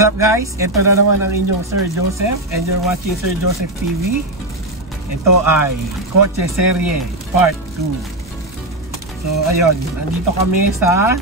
What's up guys? Ito na naman ang inyong Sir Joseph and you're watching Sir Joseph TV. Ito ay Kotse Serye Part 2. So ayun, nandito kami sa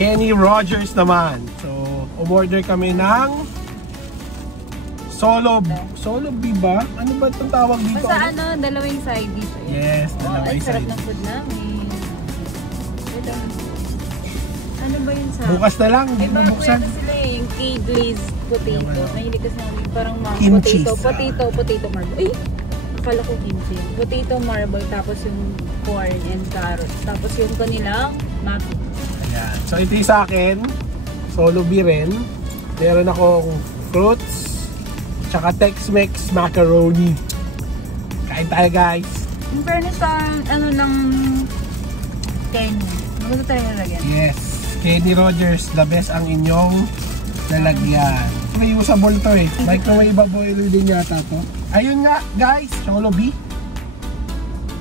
Kenny Rogers naman. So umorder kami ng Solo B ba? Ano ba itong tawag dito? Basta dalawang side dito. Yes, dalawang side. Ay, sarap ng food namin. Ano ba yun sa... Bukas na lang, hindi mo buksan. Sila yung K-glazed potato. Mahilig kasi namin parang kimchi. Potato marble. Ay! Akala ko kimchi. Potato marble, tapos yung corn and carrots. Tapos yung kanilang maki. Ayan. So ito yung sa akin. Solo B rin. Meron akong fruits. Tsaka Tex-Mex macaroni. Kain tayo guys. In fairness sa ng Kenny. Gusto tayo nalagyan. Yes. Kenny Rogers, the best ang inyong lalagyan. Reusable to eh. Microwavable din yata to. Ayun nga guys, Solo B.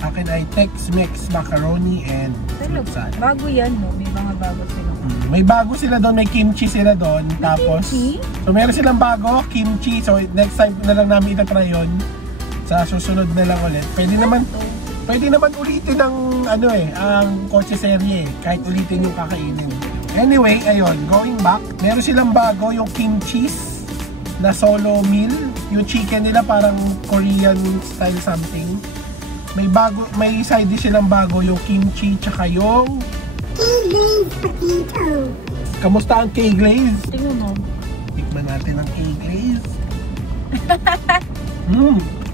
Akin ay Tex-Mex macaroni and fruit salad. Bago yan no? May mga bago sila. May bago sila doon, may kimchi sila doon. Tapos, kimchi? So meron silang bago, kimchi. So next time na lang namin itatry yun. Sa susunod na lang ulit. Pwede naman ulitin ang ang Kotse Serye. Kahit ulitin yung kakainin. Anyway, ayun, going back, meron silang bago yung kimchi na solo meal. Yung chicken nila parang Korean style something. May side dish silang bago yung kimchi tsaka yung K-glazed potato. Kamusta ang K-glaze? Tingnan mo. Tikman natin ang K-glaze.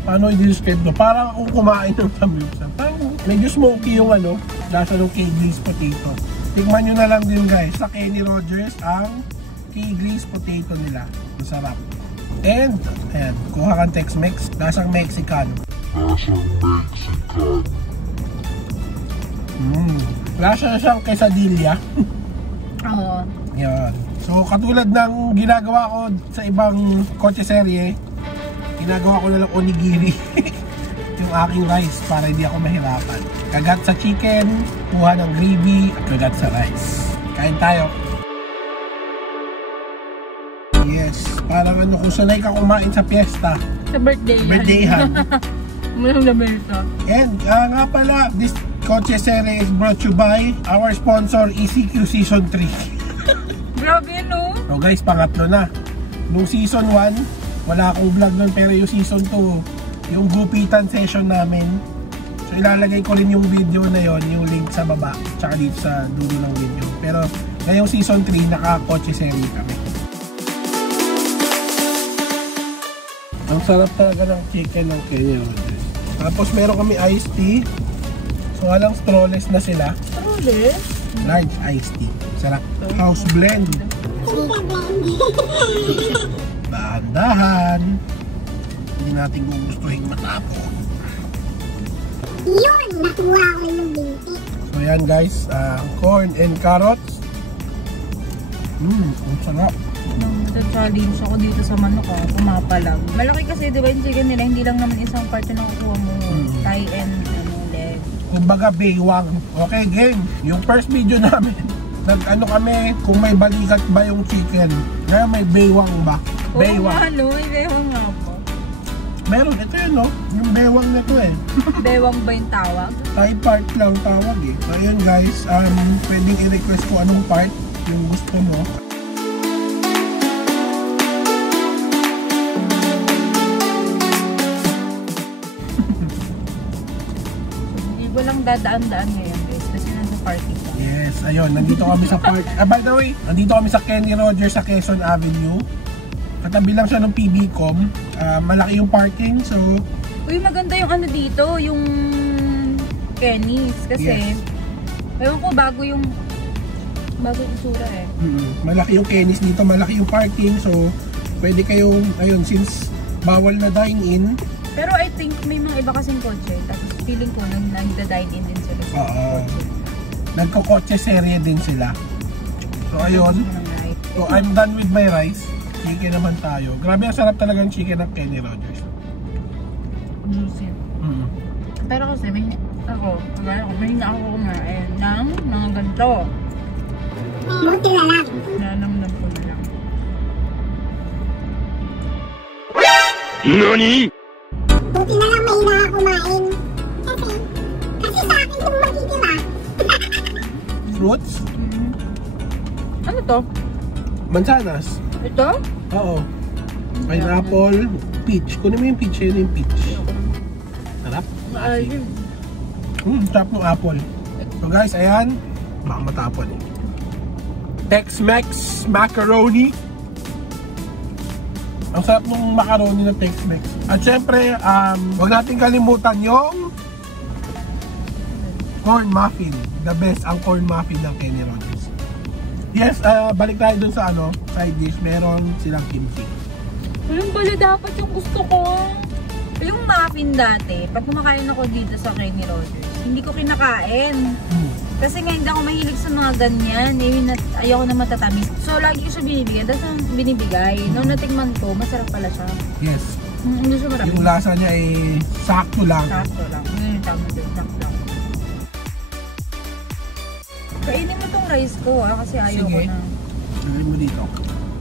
Paano i-describe to? Parang akong kumain ng samyupsan. Parang medyo smoky yung lasa ng K-glaze potato. Tikman nyo na lang din guys sa Kenny Rogers ang K-glaze potato nila. Masarap. And, ayan, kuha kang Tex-Mex. Lasang Mexican. Lasa siyang quesadilla. Oo. Yan. So, katulad ng ginagawa ko sa ibang Kotse Serye, ginagawa ko na lang onigiri. Yung aking rice para hindi ako mahirapan. Kagat sa chicken, kuha ng gravy, at kagat sa rice. Kain tayo. Yes, parang kung sanay ka kumain sa fiesta. Sa birthday yan. Birthdayhan. Walang lamerto. And nga pala, this Kotse Serye is brought to you by our sponsor ECQ Season 3. Grabe no? So guys, pangatlo na. Nung Season 1, wala akong vlog nun, pero yung Season 2, yung gupitan session namin. So ilalagay ko rin yung video na yon, yung link sa baba, tsaka dito sa dulo ng video. Pero ngayong Season 3, naka-Kotse Serye kami. Ang sarap talaga ng chicken ng Kenny Rogers. Tapos meron kami iced tea. So walang strawless na sila. Strawless? Large iced tea. Sarap. House blend. Dahan-dahan. Hindi natin gugustuhin matapon. Yun! Nakuha ko yung binti. So yan guys, corn and carrots. Ang sarap. Challenge ako dito sa manok pumapalag. Malaki kasi diba yung chicken nila, hindi lang naman isang part na nakukuha mo. Thigh and leg. Kumbaga baywang. Okay game. Yung first video namin, kami kung may balikat ba yung chicken. Ngayon may baywang ba? Baywang. May baywang nga po. Meron, ito yun yung baywang na to eh. Baywang ba yung tawag? Thigh part lang tawag eh. So yun guys, pwedeng i-request ko anong part yung gusto mo. Walang dadaan-daan ngayon guys kasi nasa party ka. Yes, ayun, nandito kami sa park. By the way, nandito kami sa Kenny Rogers sa Quezon Avenue. Katabi lang siya ng PBCom. Malaki yung parking, so... Uy, maganda yung dito, yung Kenny's. Kasi, ewan ko, bago kusura eh. Malaki yung Kenny's dito, malaki yung parking, so pwede kayong, ayun, since bawal na dine-in. Pero I think may mga iba kasing kotse, tapos feeling ko nagda-dine-in din sila sa kotse. Nagko-Kotse Serye din sila. So ayun, so I'm done with my rice. Chicken naman tayo. Grabe, ang sarap talaga ng chicken ng Kenny Rogers. Juicy. Pero kasi may ako kumain ng mga ganito. Buti na lang. Nanamnam ko na lang. NANI?! Buti na lang may nakakakumain. Kasi sa akin kung magigila. Fruits? Ano to? Mansanas. Ito? Oo. Pineapple, peach. Kunin mo yung peach, yun yung peach. Sarap. Ay, Sarap ng apple. So guys, ayan. Baka matapon eh. Tex-Mex macaroni. Ang sarap ng macaroni ng Tex-Mex. At syempre, huwag natin kalimutan yung corn muffin. The best ang corn muffin ng Kenny Rogers. Yes, balik tayo dun sa side dish. Meron silang kimchi. yung pala dapat yung gusto ko. Yung muffin dati, pag kumakain ako dito sa Kenny Rogers, hindi ko kinakain. Kasi nga hindi ako mahilig sa mga ganyan. Ayoko na matatamis. So, lagi ko siya binibigay. Tapos binibigay. Nung natikman ko, masarap pala siya. Yes. Hindi siya marami. Yung lasa niya ay sakto lang. Sakto lang. Yun yung tama doon. Sakto lang. Kainin mo tong rice ko kasi ayaw ko na. Lagay mo dito.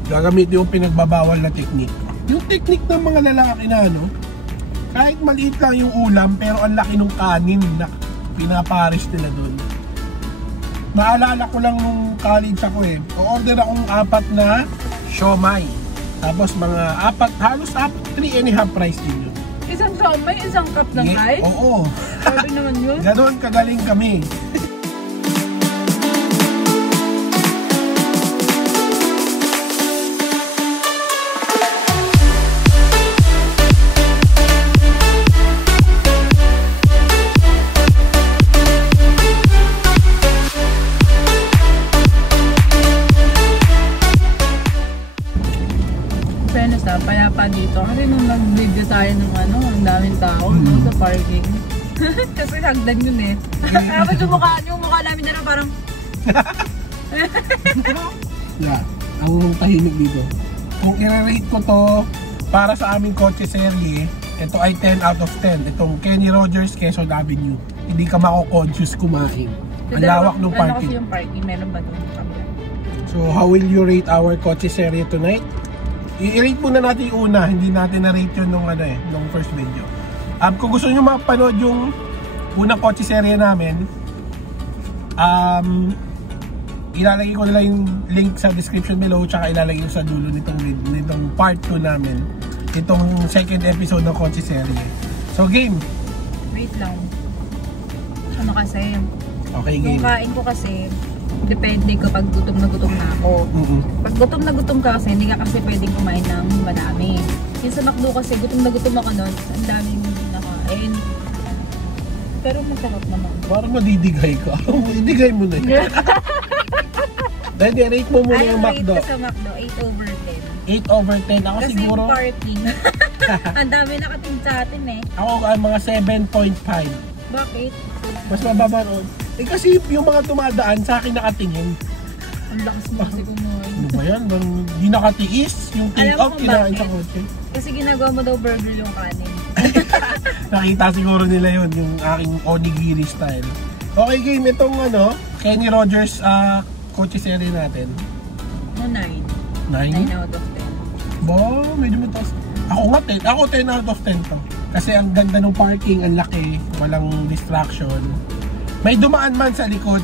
Gagamit yung pinagbabawal na technique. Yung technique ng mga lalaki na kahit maliit lang yung ulam pero ang laki ng kanin na pinapares nila doon. Naalala ko lang nung college ako o-order akong 4 na siomai. Tapos mga halos 3.5 price din yun. Isang siomai, isang cup ng rice? Oo. Sabi naman yun. Ganoon kagaling kami. Payapa dito. Kasi nung nag-video tayo ng ang daming tao sa parking. Kasi hagdan yun Tapos yung mukha namin na parang yeah, ang tahimik dito. Kung i-rate ko to para sa aming kotse serye, ito ay 10 out of 10. Itong Kenny Rogers, Quezon Avenue. Hindi ka mako-conscious kumain. Ang lawak ng parking. Kasi yung parking, meron ba doon? So, how will you rate our kotse serye tonight? I-rate muna natin yung una, hindi natin na-rate yun nung first video. Kung gusto nyo mapanood yung unang kotse serye namin, ilalagay ko nila yung link sa description below, tsaka ilalagay ko sa dulo nitong part 2 namin, itong second episode ng kotse serye. So game! Wait lang. Kasi? Okay, game. Yung kain ko kasi, depende kapag gutom na ako. Pag gutom na gutom ka kasi, hindi ka kasi pwedeng kumain ng madami. Yung sa McDo kasi, gutom na gutom ako nun, ang daming nakain. Pero masarap naman. Parang madidigay ka. Idigay mo na yun. Dahil rate mo muna yung McDo. Rate ko sa McDo, 8 over 10. 8 over 10. Ako kasi siguro... Kasi parking. Ang dami nakating sa atin Ako mga 7.5. Bakit? Mas mababa ron. Kasi yung mga dumadaan sa akin nakatingin. Ang lakas mo kasi kumain. Ano ba yan? Hindi nakatiis. Yung take-out kinain sa kotse. Kasi ginagawa mo daw burger yung kanin. Nakita siguro nila yun, yung aking onigiri style. Okay game, itong Kenny Rogers kotse serie natin. 9. 9 out of 10. Bo, medyo mataas. Ako nga 10. Ako 10 out of 10 to. Kasi ang ganda ng parking, ang laki, walang distraction. May dumaan man sa likod.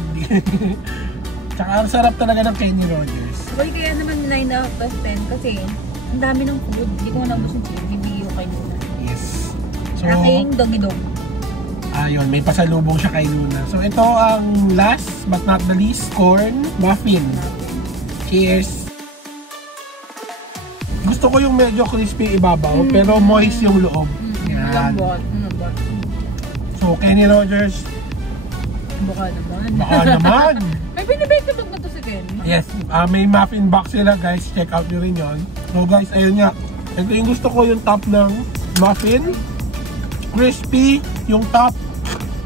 Tsaka ang sarap talaga ng Kenny Rogers. Well, kaya naman 9 out of 10 kasi ang dami ng food. Hindi ko nabos yung food. Bibigyo kayo muna. Yes. So, aking dog-dog. Ayun, may pasalubong siya kay Luna. So ito ang last but not the least, corn muffin. Cheers! Gusto ko yung medyo crispy ibabaw, pero moist yung loob. Yan. Lambot. So, Kenny Rogers. Baka naman. Baka naman. May binibenta ba na to si Ken? Yes, may muffin box sila guys. Check out nyo rin yun. So guys, ayun nga. Ito yung gusto ko, yung top ng muffin. Crispy yung top.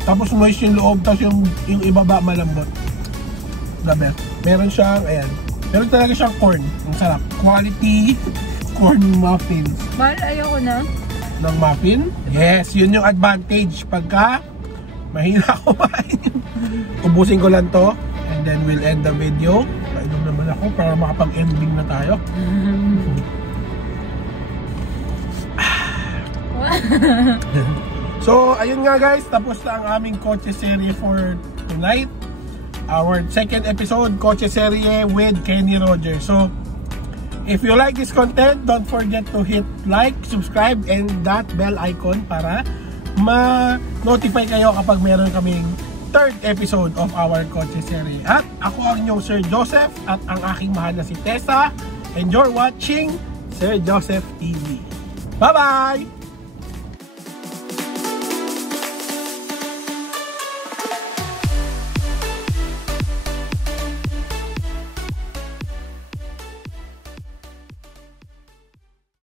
Tapos moist yung loob. Tapos yung ibaba malambot. The best. Meron siyang, ayan. Meron talaga siyang corn. Ang sarap. Quality corn muffins. Mahal, ayoko na. Ng muffin? Yes, yun yung advantage. Pagka mahina kumain. Ubusin ko lang to. And then we'll end the video. Painom naman ako para makapag-ending na tayo. So, ayun nga guys, tapos na ang aming kotse serye for tonight. Our second episode, kotse serye with Kenny Rogers. So, if you like this content, don't forget to hit like, subscribe, and that bell icon para ma-notify kayo kapag meron kaming third episode of our kotse serye. At ako ang inyong Sir Joseph at ang aking mahal na si Tessa. And you're watching Sir Joseph TV. Bye-bye!